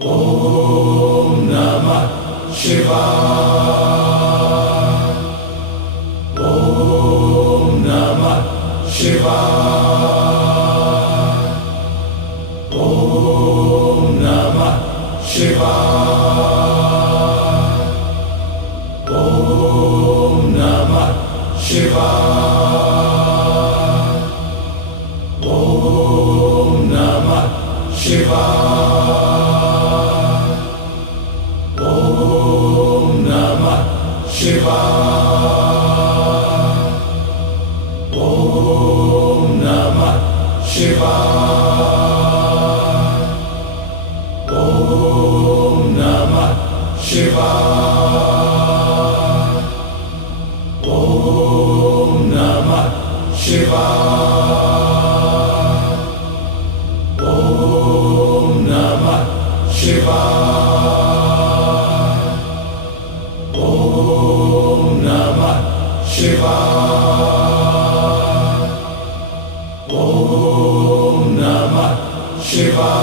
ॐ नमः शिवाय। ॐ नमः शिवाय। ॐ नमः शिवाय। ॐ नमः शिवाय। ॐ नमः शिवाय। ॐ नमः शिवाय। ॐ नमः शिवाय। ॐ नमः शिवाय। ॐ नमः शिवाय। ॐ नमः शिवाय। ॐ नमः शिवाय। ॐ नमः शिवाय।